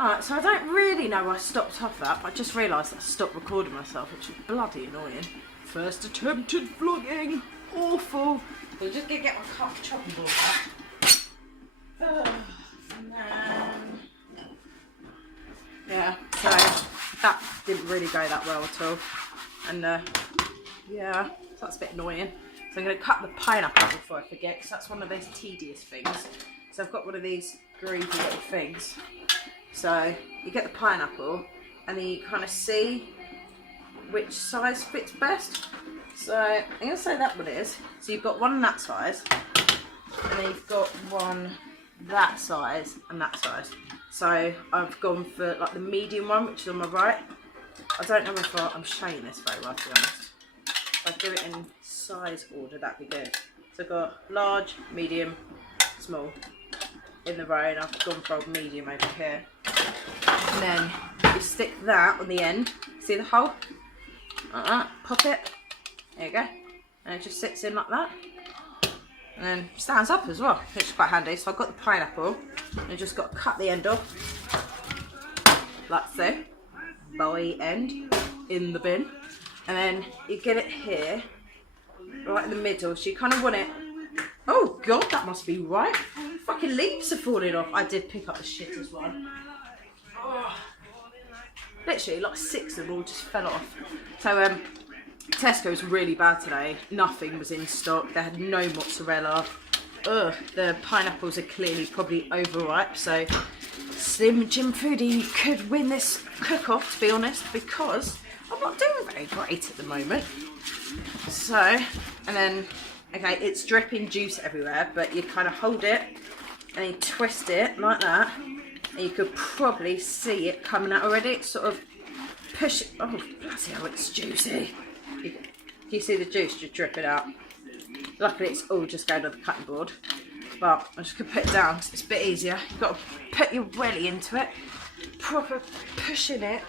Alright, so I don't really know why I stopped off that, but I just realised I stopped recording myself, which is bloody annoying. First attempted vlogging. Awful. So I'm just going to get my chopping board back. And then... yeah, so that didn't really go that well at all. And yeah, so that's a bit annoying. So I'm going to cut the pineapple before I forget, because that's one of those tedious things. So I've got one of these greedy little things. So you get the pineapple and then you kind of see which size fits best. So I'm going to say that one is. So you've got one that size, and then you've got one that size and that size. So I've gone for like the medium one, which is on my right. I don't know if I'm showing this very well, to be honest. If I do it in size order, that'd be good. So I've got large, medium, small in the row, and I've gone for a medium over here. And then you stick that on the end. See the hole? Like that. Pop it. There you go. And it just sits in like that. And then stands up as well, which is quite handy. So I've got the pineapple, and just got to cut the end off. Like so. Bowie end in the bin. And then you get it here, right in the middle. So you kind of want it. Oh god, that must be right. Fucking leaves are falling off. I did pick up the shittest one. Oh. Literally, like 6 of them all just fell off. So Tesco was really bad today. Nothing was in stock. They had no mozzarella. Ugh, the pineapples are clearly probably overripe. So Slim Jim Foodie could win this cook-off, to be honest, because I'm not doing very great at the moment. So, and then, okay, it's dripping juice everywhere, but you kind of hold it and you twist it like that, and you could probably see it coming out already. It's sort of push it. Oh, bloody hell, it's juicy. You see the juice just dripping out. Luckily, it's all just going on the cutting board. But I'm just going to put it down because it's a bit easier. You've got to put your welly into it, proper pushing it,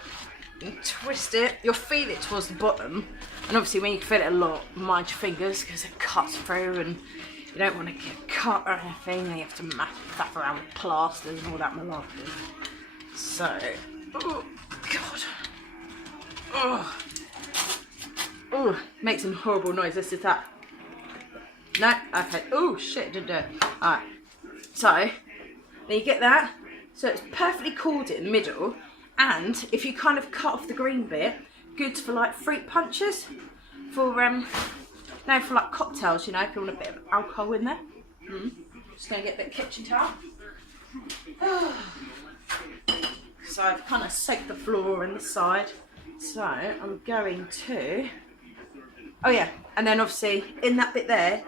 and twist it. You'll feel it towards the bottom. And obviously, when you feel it a lot, mind your fingers because it cuts through, and you don't want to get cut or anything. And you have to faff around with plasters and all that malarkey. So, oh god, oh, makes some horrible noise. This is that. No, okay. Oh shit, didn't do it. Alright. So, then you get that. So it's perfectly cooled in the middle. And if you kind of cut off the green bit, good for like fruit punches. For for like cocktails, you know, if you want a bit of alcohol in there. Just gonna get a bit of kitchen towel. So I've kind of soaked the floor and the side. So I'm going to. Oh yeah, and then obviously in that bit there,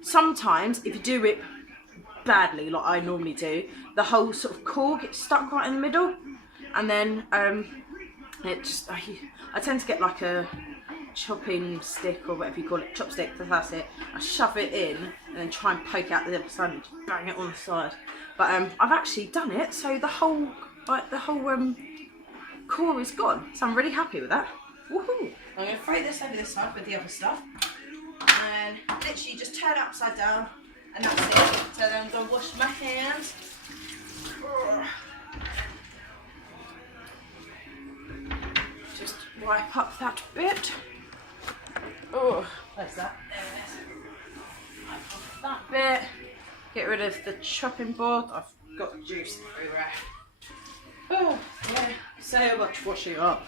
sometimes if you do it badly, like I normally do, the whole sort of core gets stuck right in the middle, and then it just I tend to get like a chopping stick or whatever you call it, chopstick. That's it. I shove it in and then try and poke out the other side and just bang it on the side. But I've actually done it, so the whole core is gone. So I'm really happy with that. Woohoo! I'm going to throw this over this side with the other stuff, and literally just turn it upside down, and that's it. So then I'm going to wash my hands. Just wipe up that bit. Oh, where's that? There it is. Wipe off that bit. Get rid of the chopping board. I've got juice everywhere. Oh, yeah, so much washing up.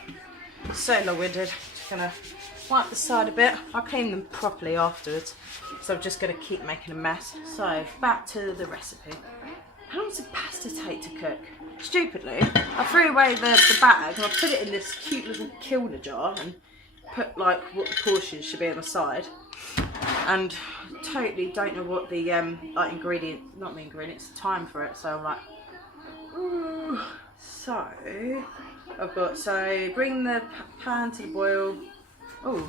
So long-winded. Just gonna wipe the side a bit. I'll clean them properly afterwards, so I'm just gonna keep making a mess. So back to the recipe. How long does the pasta take to cook? Stupidly, I threw away the bag and I put it in this cute little kilner jar and put like what the portions should be on the side. And totally don't know what the the time for it. So I'm like, ooh. So I've got, bring the pan to the boil. Oh,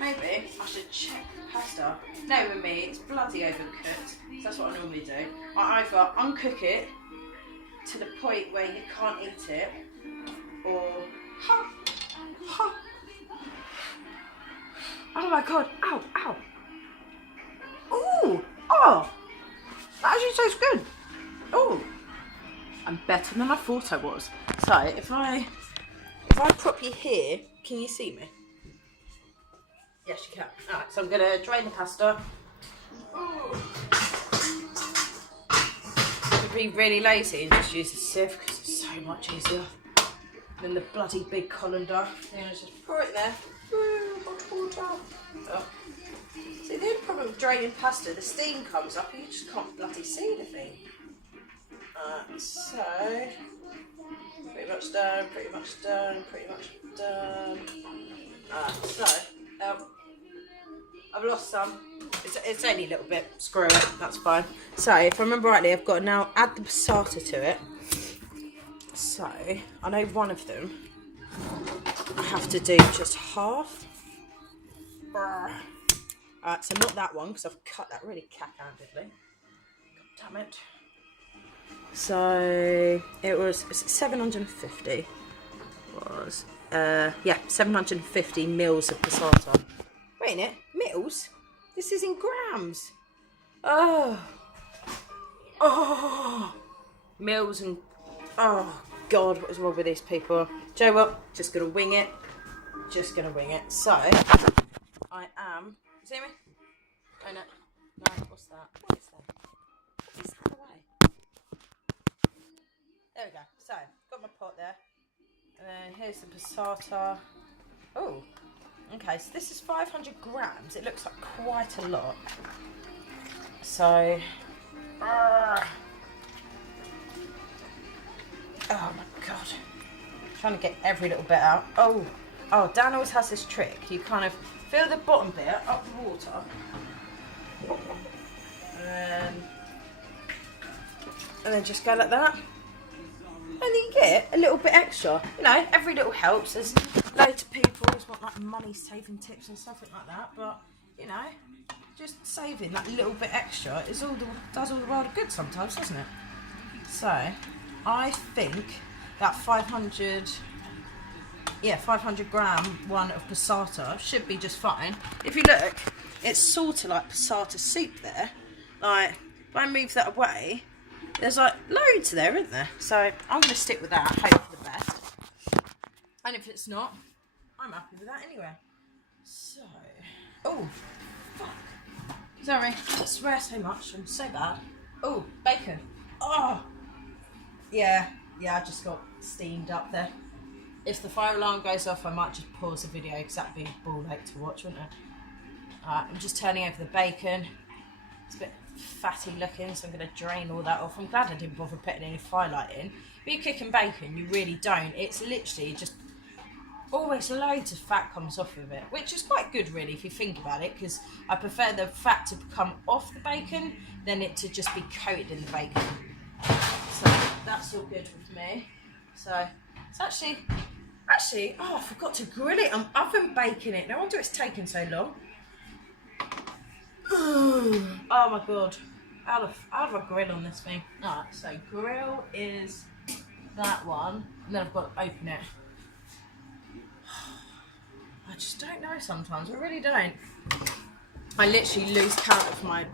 maybe I should check the pasta. No, with me, it's bloody overcooked. So that's what I normally do. I either uncook it to the point where you can't eat it, or oh my god, ow, ow. Ooh, oh, that actually tastes good. Oh, I'm better than I thought I was. So if I prop you here, can you see me? Yes, you can. Alright, so I'm going to drain the pasta. I'd be really lazy and just use a sieve because it's so much easier than the bloody big colander. Yeah, just pour it there. Hot water. Oh. See, the only problem with draining pasta, the steam comes up and you just can't bloody see the thing. So, pretty much done, pretty much done, pretty much done. I've lost some. It's only a little bit. Screw it, that's fine. So, if I remember rightly, I've got to now add the passata to it. So, I know one of them I have to do just half. So not that one, because I've cut that really cack-handedly. God damn it. So, it was 750. Yeah, 750 mils of passata. Wait a minute, mils? This is in grams. Oh, mils and oh God, what is wrong with these people? Do you know what? Just gonna wing it. Just gonna wing it. So I am. You see me? Oh no, no. What's that? What is that? What is that away? There we go. So got my pot there, and then here's the passata. Oh. Okay, so this is 500 grams. It looks like quite a lot. So, oh my God. I'm trying to get every little bit out. Oh, Dan always has this trick. You kind of fill the bottom bit up with water. And then just go like that. And then you get a little bit extra. You know, every little helps. There's loads of people who want like money saving tips and something like that. But, you know, just saving that little bit extra does all the world of good sometimes, doesn't it? So, I think that 500 gram one of passata should be just fine. If you look, it's sort of like passata soup there. Like, if I move that away, there's like loads there, isn't there? So I'm going to stick with that, hope for the best. And if it's not, I'm happy with that anyway. So, oh, fuck. Sorry, I swear so much, I'm so bad. Oh, bacon. Oh, yeah, I just got steamed up there. If the fire alarm goes off, I might just pause the video because that'd be a ball ache to watch, wouldn't it? Alright, I'm just turning over the bacon. It's a bit fatty looking, so I'm going to drain all that off. I'm glad I didn't bother putting any firelight in. But you cooking bacon, you really don't. It's literally just always loads of fat comes off of it, which is quite good really if you think about it, because I prefer the fat to come off the bacon than it to just be coated in the bacon. So that's all good with me. So it's actually, oh, I forgot to grill it. I'm oven baking it. No wonder it's taken so long. Oh my God, I'll have a grill on this thing. Alright, so grill is that one, and then I've got to open it. I just don't know sometimes, I really don't. I literally lose count of my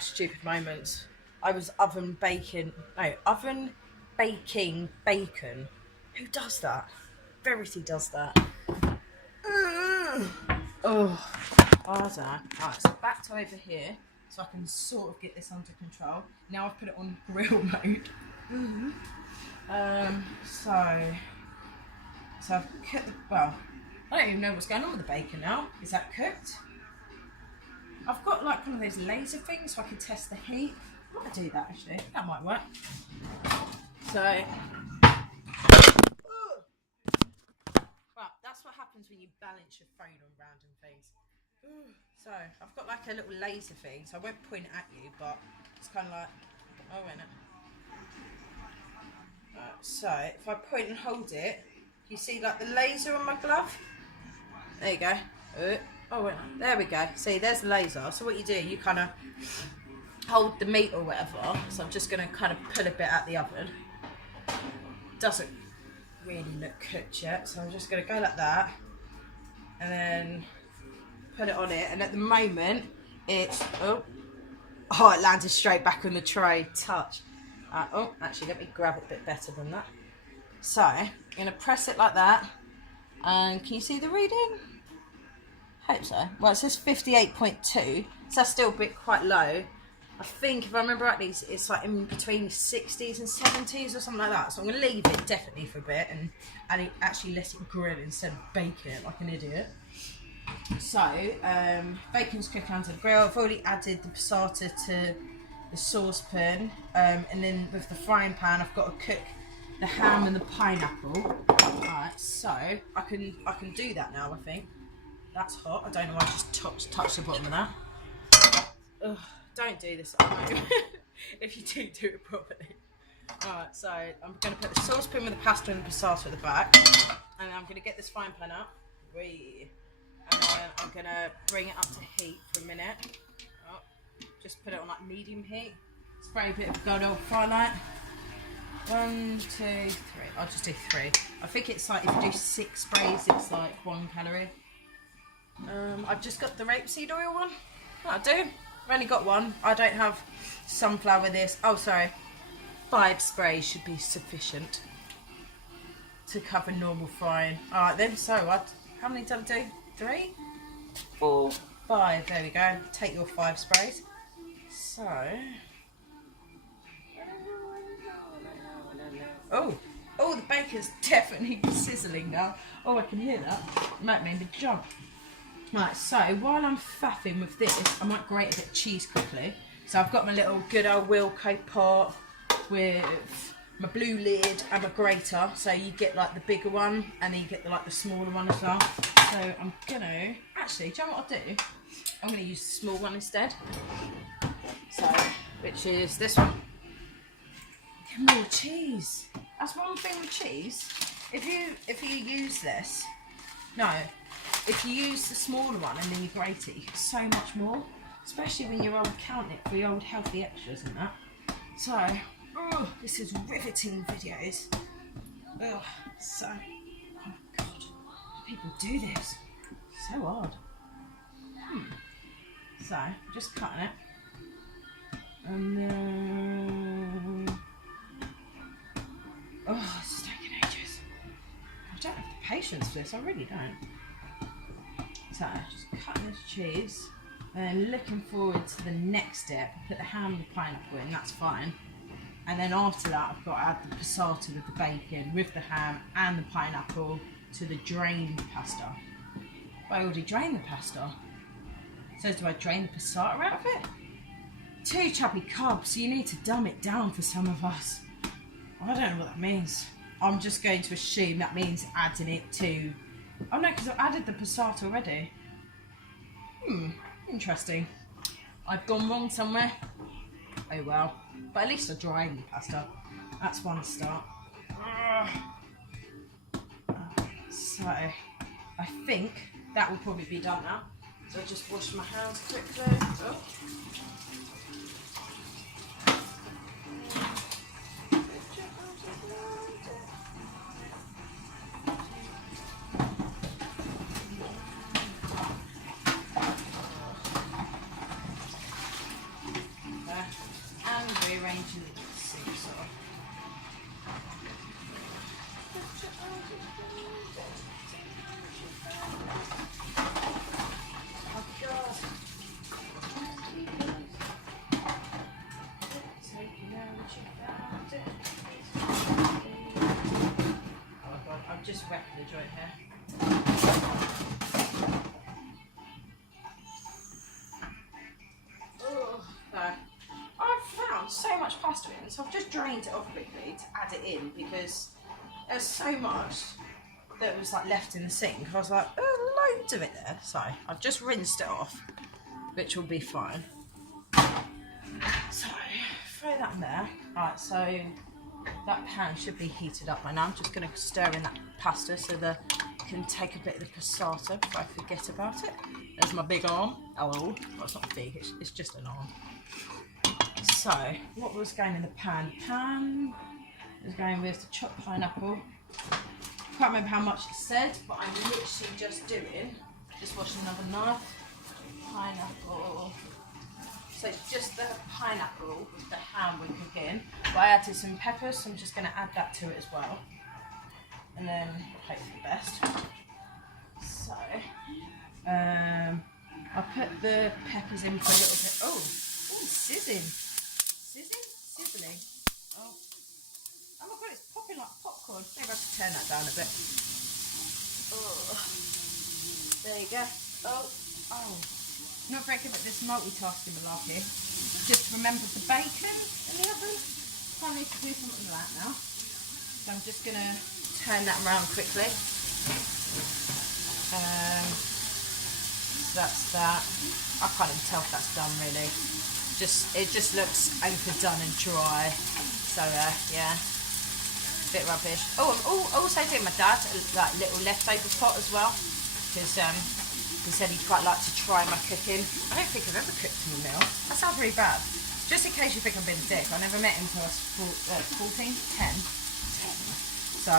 stupid moments. I was oven baking bacon. Who does that? Verity does that. Oh, I don't know. Alright, so back to over here, so I can sort of get this under control. Now I've put it on grill mode. So I've cooked well, I don't even know what's going on with the bacon now. Is that cooked? I've got like one of those laser things so I can test the heat. I might do that actually, that might work. So, well, that's what happens when you balance your phone on random things. So, I've got like a little laser thing, so I won't point it at you, but it's kind of like, oh, wait a minute. So, if I point and hold it, you see like the laser on my glove? There you go. Oh, wait, there we go. See, there's the laser. So what you do, you kind of hold the meat or whatever. So I'm just going to kind of pull a bit out the oven. Doesn't really look cooked yet, so I'm just going to go like that. And then put it on it. And at the moment, it's... Oh, it landed straight back on the tray. Touch. Oh, actually, let me grab it a bit better than that. So, I'm going to press it like that. And can you see the reading? Hope so. Well, it says 58.2, so that's still a bit quite low. I think, if I remember rightly, it's like in between 60s and 70s or something like that. So I'm going to leave it definitely for a bit and actually let it grill instead of baking it like an idiot. So, bacon's cooking onto the grill. I've already added the passata to the saucepan, and then with the frying pan, I've got to cook the ham and the pineapple. Alright, so I can do that now. I think that's hot. I don't know why I just touched the bottom of that. Ugh, don't do this at home if you do it properly. Alright, so I'm going to put the saucepan with the pasta and the passata at the back, and I'm going to get this frying pan up. And then I'm going to bring it up to heat for a minute. Oh, just put it on like medium heat. Spray a bit of good old fry light. 1, 2, 3. I'll just do 3. I think it's like if you do 6 sprays, it's like 1 calorie. I've just got the rapeseed oil one. That'll do. I've only got 1. I don't have sunflower this. Oh, sorry. 5 sprays should be sufficient to cover normal frying. Alright then, so how many did I do? 3, 4, 5. There we go. Take your 5 sprays. So, oh, the bacon's definitely sizzling now. Oh, I can hear that. It might make me jump. Right, so while I'm faffing with this, I might grate a bit of cheese quickly. So I've got my little good old Wilco pot with my blue lid and my grater. So you get like the bigger one, and then you get the smaller one as well. So I'm gonna actually, do you know what I'll do? I'm gonna use the small one instead. So, which is this one. Get more cheese. That's one thing with cheese. If you use this, if you use the smaller one and then you grate it, you get so much more. Especially when you're counting it for your old healthy extras and that. So, this is riveting videos. Oh my god, how do people do this? So odd. So, just cutting it. And then... oh, this is taking ages. I don't have the patience for this, I really don't. So, just cutting this cheese. And then looking forward to the next step. Put the ham and the pineapple in, that's fine. And then after that, I've got to add the passata with the bacon, with the ham and the pineapple to the drained pasta. But I already drained the pasta. So do I drain the passata out of it? 2 chubby cubs, so you need to dumb it down for some of us. I don't know what that means. I'm just going to assume that means adding it to... oh no, because I've added the passata already. Interesting. I've gone wrong somewhere. Oh well. But at least I drained the pasta. That's one start. So, I think that will probably be done now. So I just wash my hands quickly. Oh. And rearranging the soup sort of. Oh god. Oh god, I've just wrecked the joint here. So much pasta in, so I've just drained it off quickly to add it in because there's so much that was like left in the sink. I was like, oh, loads of it there. So I've just rinsed it off, which will be fine. So throw that in there. Alright, so that pan should be heated up by now. I'm just going to stir in that pasta so that I can take a bit of the passata before I forget about it. There's my big arm. Oh, well, it's not big, it's just an arm. So, what was going in the pan? The pan was going with the chopped pineapple. Can't remember how much it said, but I'm literally just washing another knife. Pineapple, So it's just the pineapple with the ham we're cooking. But I added some peppers, so I'm just going to add that to it as well. And then hope for the best. So, I'll put the peppers in for a little bit. Oh, sizzling. Sizzling. Oh my god, it's popping like popcorn. Maybe I have to turn that down a bit. Oh, there you go. Oh. Not very good at this multitasking malarkey. Just remember the bacon in the oven. I need to do something with that now. So I'm just going to turn that around quickly. So that's that. I can't even tell if that's done really. It just looks overdone and dry. So yeah, bit rubbish. Oh, I'm also doing my dad like little leftover pot as well, because he said he'd quite like to try my cooking. I don't think I've ever cooked him a meal. That sounds really bad. Just in case you think I'm being a dick, I never met him until I was 14, 10. So,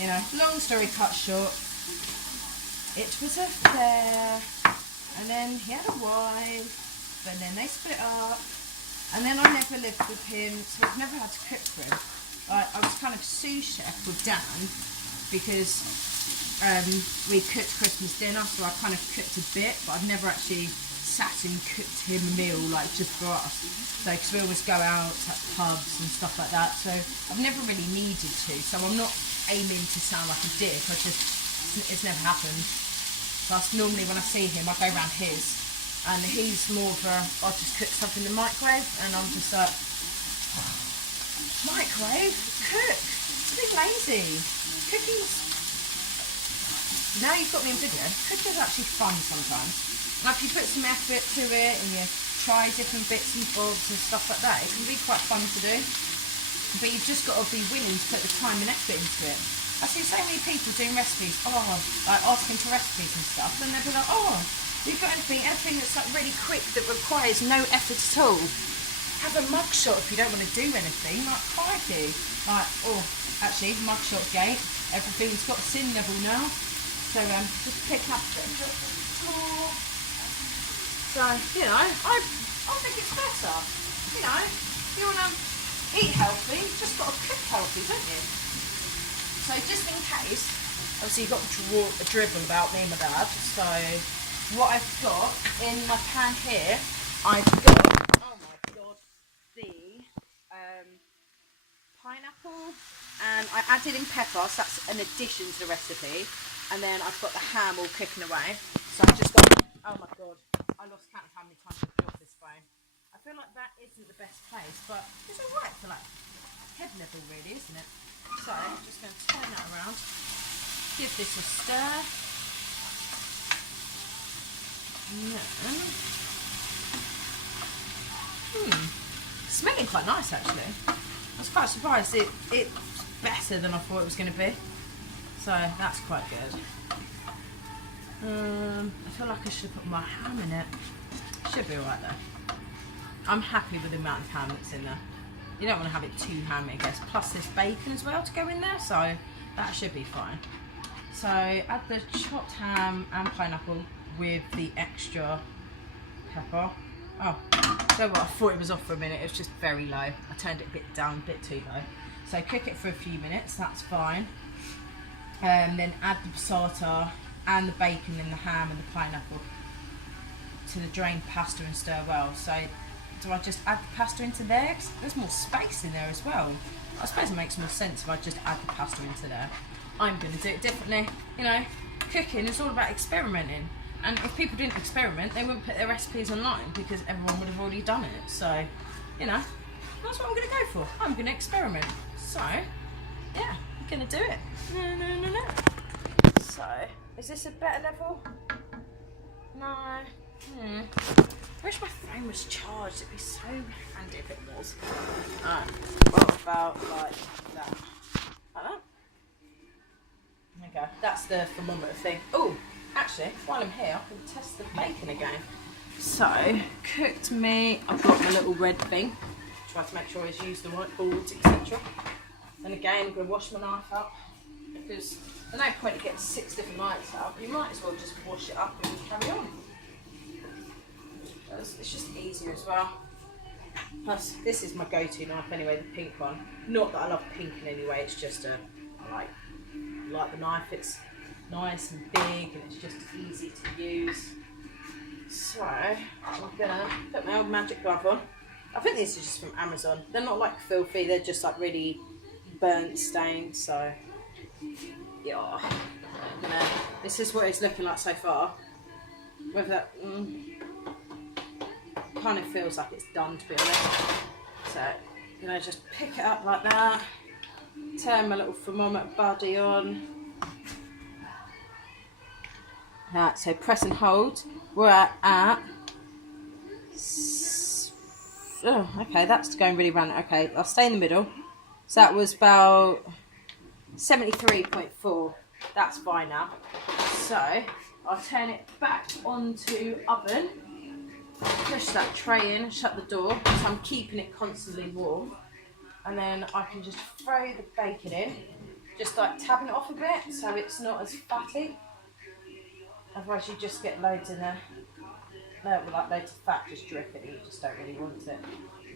you know, long story cut short, it was a affair, and then he had a wife, and then they split up, and then I never lived with him, so I've never had to cook for him. I was kind of sous chef with Dan, because we cooked Christmas dinner, so I kind of cooked a bit, but I've never actually sat and cooked him a meal like just for us. So because we always go out at pubs and stuff like that, so I've never really needed to. So I'm not aiming to sound like a dick. It's never happened. Plus normally when I see him, I go around his, and he's more of a I'll just cook something in the microwave, and I'm just like, oh, microwave, cook. It's a bit lazy. Cooking's, now you've got me in video, cooking's actually fun sometimes. Like you put some effort to it and you try different bits and bobs and stuff like that, it can be quite fun to do. But you've just got to be willing to put the time and effort into it. I see so many people doing recipes, like asking for recipes and stuff, and they'll be like, we've got anything that's like really quick that requires no effort at all. Have a mugshot if you don't want to do anything, like crikey. Like, actually, mugshot gate, everything's got a sin level now. So just pick up a bit of more. So, you know, I think it's better. You know, if you want to eat healthy, you've just got to cook healthy, don't you? So just in case, obviously you've got a dribble about me and my dad. So what I've got in my pan here, I've got, oh my god, the pineapple, and I added in pepper, so that's an addition to the recipe. And then I've got the ham all cooking away. So I've just got, oh my god, I lost count of how many times I've got this phone. I feel like that isn't the best place, but it's alright for like head level really, isn't it? So I'm just going to turn that around, give this a stir. And then, smelling quite nice actually. I was quite surprised. It's better than I thought it was going to be. So that's quite good. I feel like I should put more ham in it. Should be alright though. I'm happy with the amount of ham that's in there. You don't want to have it too hammy, I guess. Plus this bacon as well to go in there, so that should be fine. So add the chopped ham and pineapple with the extra pepper. Oh, so what? I thought it was off for a minute. It was just very low. I turned it a bit down, a bit too low. So cook it for a few minutes. That's fine. Then add the passata and the bacon and the ham and the pineapple to the drained pasta and stir well. So do I just add the pasta into there? 'Cause there's more space in there as well. I suppose it makes more sense if I just add the pasta into there. I'm going to do it differently. You know, cooking is all about experimenting. And if people didn't experiment, they wouldn't put their recipes online because everyone would have already done it. So, you know, that's what I'm going to go for. I'm going to experiment. So, yeah, I'm going to do it. No. So, is this a better level? No. I wish my phone was charged. It'd be so handy if it was. What about like that? Like that? Okay, that's the thermometer thing. Oh, actually, while I'm here, I can test the bacon again. So, cooked meat. I've got my little red thing. Try to make sure I use the right boards, etc. And again, I'm going to wash my knife up because there's no point in getting 6 different knives out. You might as well just wash it up and carry on. it's just easier as well. Plus, this is my go-to knife anyway, the pink one. Not that I love pink in any way, it's just I like the knife. It's nice and big and it's just easy to use. So, I'm gonna put my old magic glove on. I think these are just from Amazon. They're not like filthy, they're just like really burnt stained, so yeah. This is what it's looking like so far. Whether that kind of feels like it's done, to be honest. So I'm gonna just pick it up like that, turn my little thermometer buddy on. Right, so press and hold. We're at oh, okay, that's going really round. Okay, I'll stay in the middle. So that was about 73.4. That's fine now. So I'll turn it back onto oven. Push that tray in, shut the door, so I'm keeping it constantly warm. And then I can just throw the bacon in, just like tapping it off a bit so it's not as fatty. Otherwise you just get loads in there. No, like loads of fat just dripping and you just don't really want it.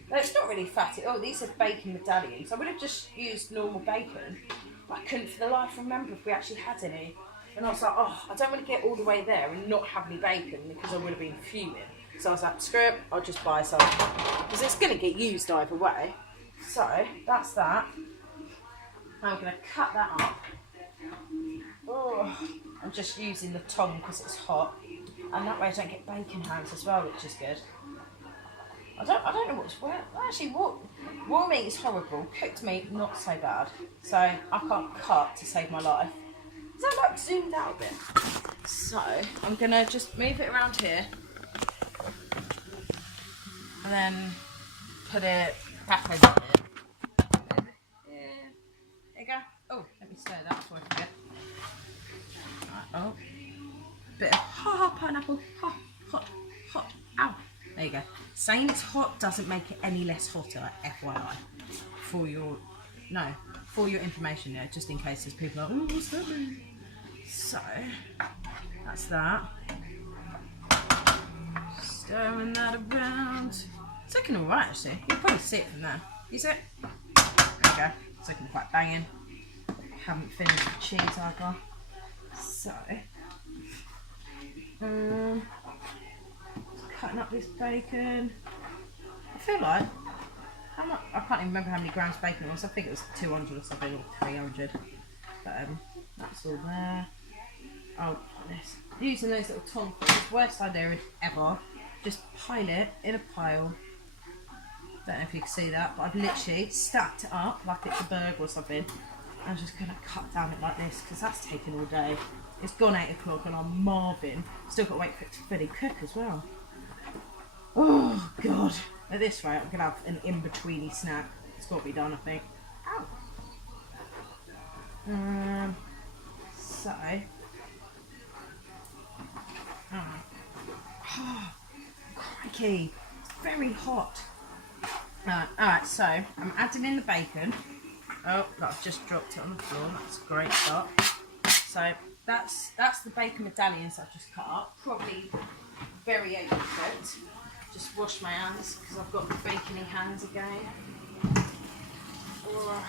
No, it's not really fatty. Oh, these are bacon medallions. I would have just used normal bacon, but I couldn't for the life remember if we actually had any. And I was like, oh, I don't want to get all the way there and not have any bacon because I would have been fuming. So I was like, screw it, I'll just buy some. Because it's going to get used either way. So, that's that. I'm going to cut that up. Oh, I'm just using the tongue because it's hot. And that way I don't get bacon hands as well, which is good. I don't know what's worse. Actually, raw meat is horrible. Cooked meat, not so bad. So, I can't cut to save my life. Is that like zoomed out a bit? So, I'm going to just move it around here. And then put it back over here. Yeah. There you go. Oh, let me stir that before I forget. Right, oh. Bit of hot pineapple. Hot. Ow. There you go. Saying it's hot doesn't make it any less hotter, FYI. For your information there, just in case there's people like, oh, what's that mean? So, that's that. Stirring that around. It's looking alright actually. You can probably see it from there. You see it? There you go. It's looking quite banging. Haven't finished the cheese either. So, cutting up this bacon. I feel like, how much? I can't even remember how many grams bacon it was. I think it was 200 or something, or 300. But that's all there. Oh, this. Using those little tongs, worst idea ever. Just pile it in a pile. Don't know if you can see that, but I've literally stacked it up like it's a burger or something. I'm just going to cut down it like this because that's taken all day. It's gone 8 o'clock and I'm marvin. Still got to wait for it to fully cook as well. Oh, God. At this rate, I'm going to have an in-betweeny snack. It's got to be done, I think. Ow. So. Oh, crikey. It's very hot. Alright, so I'm adding in the bacon. Oh, I've just dropped it on the floor. That's a great start. So that's the bacon medallions I've just cut up. Probably very overcooked. Just wash my hands because I've got the bacony hands again. Oh.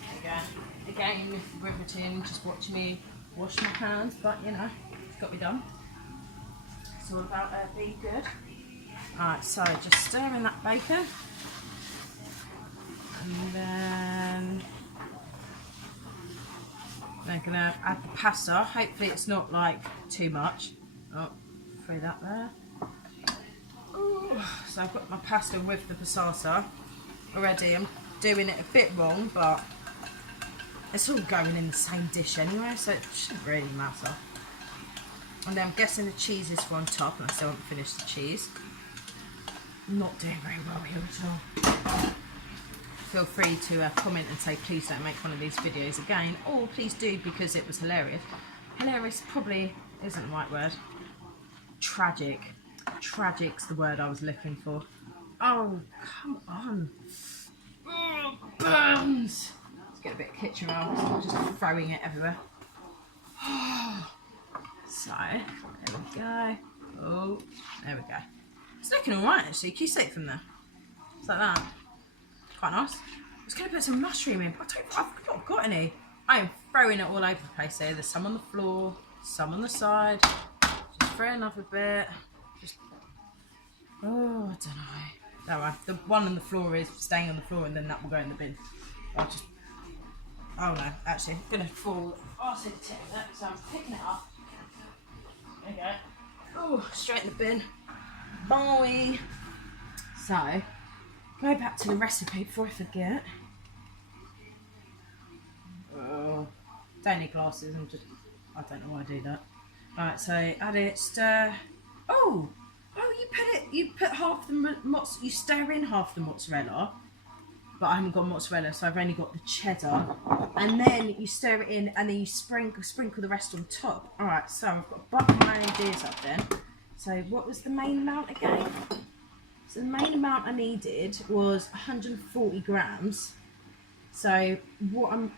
There you go. Again, riveting, just watching me wash my hands, but you know, it's got to be done. It's all about being good. Alright, so just stir in that bacon. And then I'm going to add the pasta. Hopefully it's not like too much. Oh, throw that there. Ooh. So I've got my pasta with the passata already. I'm doing it a bit wrong, but it's all going in the same dish anyway, so it shouldn't really matter. And then I'm guessing the cheese is for on top, and I still haven't finished the cheese. I'm not doing very well here at all. Feel free to comment and say please don't make one of these videos again, or please do because it was hilarious. Hilarious probably isn't the right word. Tragic. Tragic's the word I was looking for. Oh, come on. Oh, burns. Let's get a bit of kitchen roll, so just throwing it everywhere. So, there we go. Oh, there we go. It's looking alright actually. Can you see it from there? It's like that. Quite nice. I was going to put some mushroom in, but I've not got any. I am throwing it all over the place here. There's some on the floor, some on the side. Just throw another bit. Just, oh, I don't know. No, the one on the floor is staying on the floor, and then that will go in the bin. I'll just, oh no, actually, I'm going to fall. Oh, I said tip of that, so I'm picking it up. There you go. Oh, straight in the bin. Boy. So, go back to the recipe before I forget. Oh, don't need glasses. I don't know why I do that. Right, so add it, stir. Oh, you put half the you stir in half the mozzarella, but I haven't got mozzarella, so I've only got the cheddar. And then you stir it in, and then you sprinkle the rest on top. All right, so I've got to butter my ideas up then. So what was the main amount again? So the main amount I needed was 140 grams. So what I'm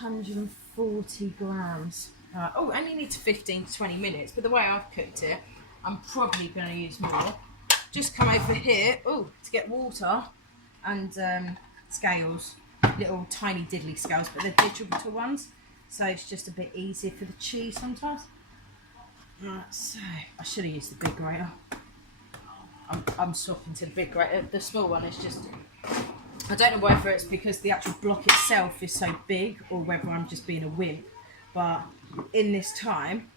140 grams. Oh, only needs 15 to 20 minutes, but the way I've cooked it, I'm probably going to use more. Just come over here, to get water and scales, little tiny diddly scales, but they're digital ones, so it's just a bit easier for the cheese sometimes. Right, so I should have used the big grater. I'm swapping to the big grater. The small one is just, I don't know whether it's because the actual block itself is so big or whether I'm just being a wimp, but in this time,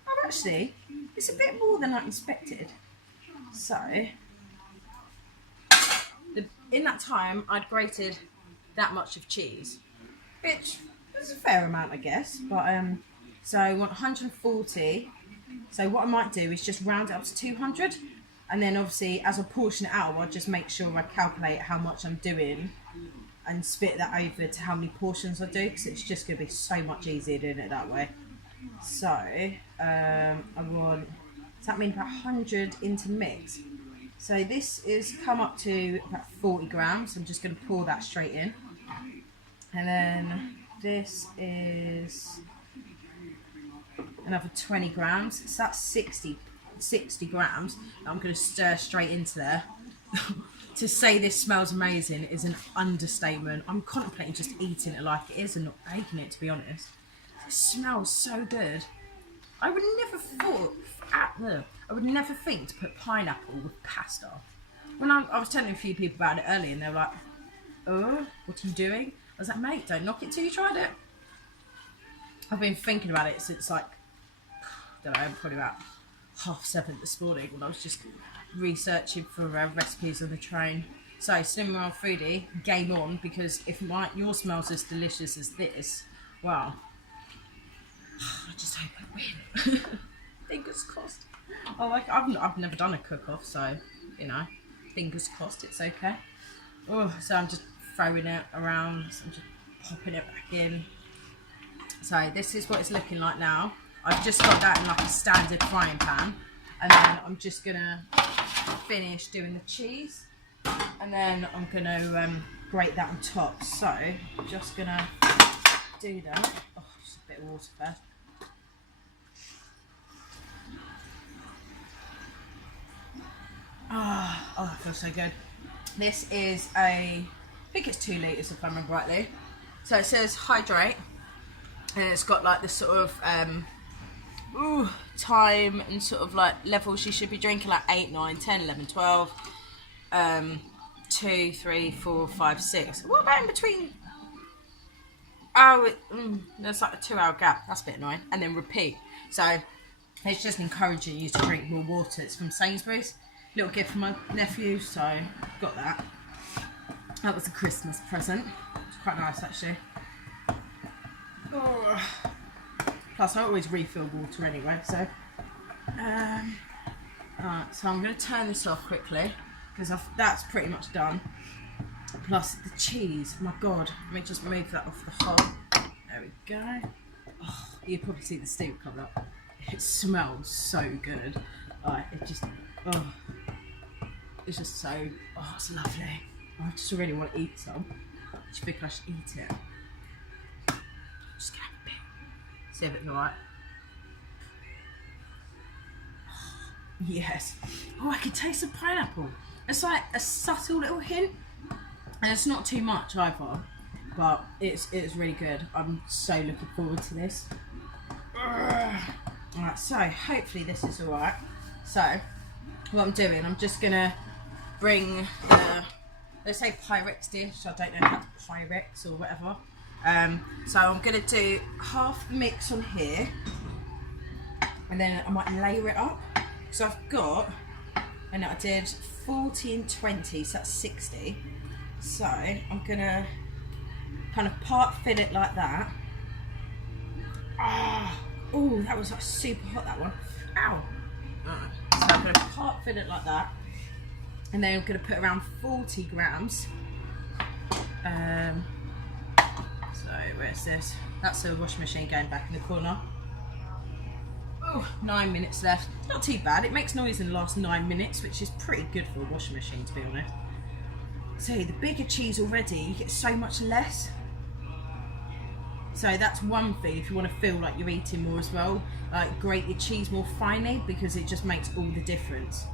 it's a bit more than I expected. So, in that time, I'd grated that much of cheese, which is a fair amount, I guess, but so I want 140, so what I might do is just round it up to 200, and then obviously as I portion it out, I'll just make sure I calculate how much I'm doing and split that over to how many portions I do, because it's just going to be so much easier doing it that way. So, I want, does that mean about 100 into mix? So this is come up to about 40 grams. I'm just going to pour that straight in. And then this is another 20 grams. So that's 60 grams. I'm going to stir straight into there. To say this smells amazing is an understatement. I'm contemplating just eating it like it is and not baking it, to be honest. It smells so good. I would never think to put pineapple with pasta. When I was telling a few people about it earlier, and they were like, "Oh, what are you doing?" I was like, "Mate, don't knock it till you tried it." I've been thinking about it since like, I don't know, probably about 7:30 this morning when I was just researching for recipes on the train. So, Cinema Roll Foodie, game on, because if your smells as delicious as this, wow. I just hope I win. Fingers crossed. I've never done a cook-off, so, fingers crossed it's okay. Oh, so I'm just throwing it around, so I'm just popping it back in. So this is what it's looking like now. I've just got that in like a standard frying pan, and then I'm just gonna finish doing the cheese, and then I'm gonna grate that on top. So I'm just gonna do that. Oh, just a bit of water first. Oh, that feels so good. This is I think it's 2 litres if I remember rightly. So it says hydrate, and it's got like this sort of time and sort of like levels you should be drinking, like 8, 9, 10, 11, 12, 2, 3, 4, 5, 6. What about in between? Oh, there's like a 2-hour gap. That's a bit annoying. And then repeat. So it's just encouraging you to drink more water. It's from Sainsbury's. Little gift from my nephew, so got that. That was a Christmas present. It's quite nice actually. Oh. Plus I always refill water anyway, so alright, so I'm going to turn this off quickly because that's pretty much done. Plus the cheese, my god, let me just move that off the hob. There we go. Oh, you probably see the steam coming up. It smells so good. It just, it's just so, it's lovely. I just really want to eat some. Do you think I should eat it? Just gonna have a bit. See if it's alright. Yes. Oh, I can taste the pineapple. It's like a subtle little hint, and it's not too much either, but it's really good. I'm so looking forward to this. Alright, so hopefully this is alright. So what I'm doing, I'm just gonna bring the, let's say Pyrex dish, I don't know how to Pyrex or whatever. So I'm gonna do half the mix on here, and then I might layer it up. So I've got, and I did 40 and 20, so that's 60. So I'm gonna kind of part fill it like that. Oh, that was like super hot, that one. Ow. So I'm gonna part fill it like that, and then I'm gonna put around 40 grams. So where's this? That's the washing machine going back in the corner. Oh, 9 minutes left. Not too bad. It makes noise in the last 9 minutes, which is pretty good for a washing machine, to be honest. So the bigger cheese already, you get so much less. So that's one thing if you want to feel like you're eating more as well. Like grate your cheese more finely, because it just makes all the difference.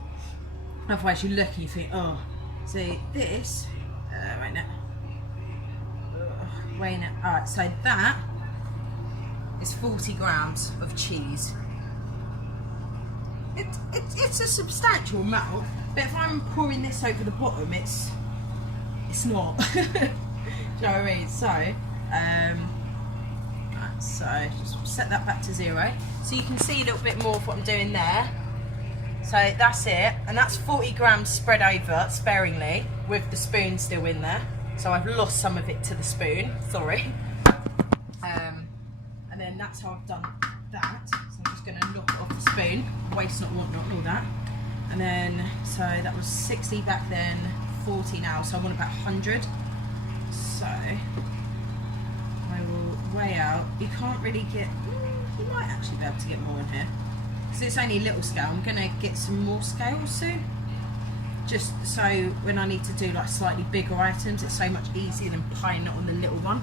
Otherwise you look and you think, oh, so this, right now. Weighing it. Alright, so that is 40 grams of cheese. It's a substantial amount, but if I'm pouring this over the bottom, it's not. Do you know what I mean? So, so just set that back to 0, so you can see a little bit more of what I'm doing there. So that's it, and that's 40 grams spread over sparingly with the spoon still in there. So I've lost some of it to the spoon, sorry. And then that's how I've done that. So I'm just going to knock it off the spoon, waste not, want not, all that. And then, so that was 60 back then, 40 now, so I want about 100. So I will weigh out. You can't really get, you might actually be able to get more in here, because it's only a little scale. I'm going to get some more scales soon, just so when I need to do like slightly bigger items, it's so much easier than piling it on the little one.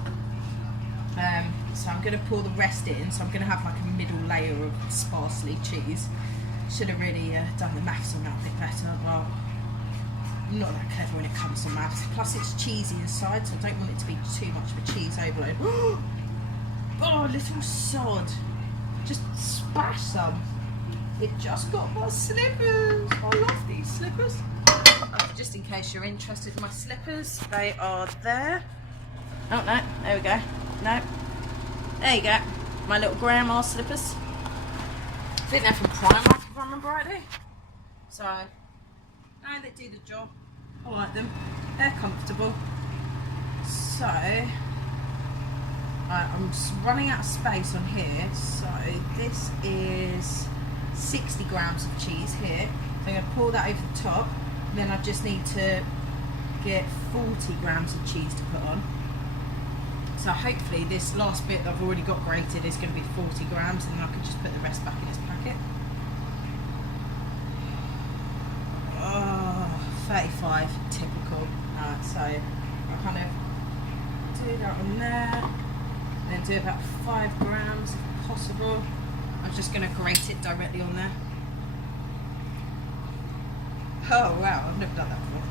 So I'm going to pour the rest in, so I'm going to have like a middle layer of sparsely cheese. Should have really done the maths on that a bit better, but I'm not that clever when it comes to maths. Plus it's cheesy inside, so I don't want it to be too much of a cheese overload. Oh, little sod. Just splash some. It just got my slippers. I love these slippers. Just in case you're interested in my slippers, they are there. Oh no, there we go. No, there you go. My little grandma slippers. I think they're from Primark, if I remember rightly. So, no, they do the job. I like them. They're comfortable. So, I'm just running out of space on here. So this is 60 grams of cheese here. So I'm going to pour that over the top. And then I just need to get 40 grams of cheese to put on. So hopefully this last bit that I've already got grated is going to be 40 grams, and then I can just put the rest back in this packet. Oh, 35, typical. Alright, so I'll kind of do that on there, and then do about 5 grams if possible. I'm just going to grate it directly on there. Oh wow, I've never done that before.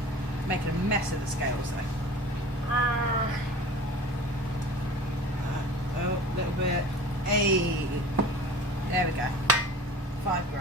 Making a mess of the scales though. Oh, a little bit. Hey, there we go. 5 grams.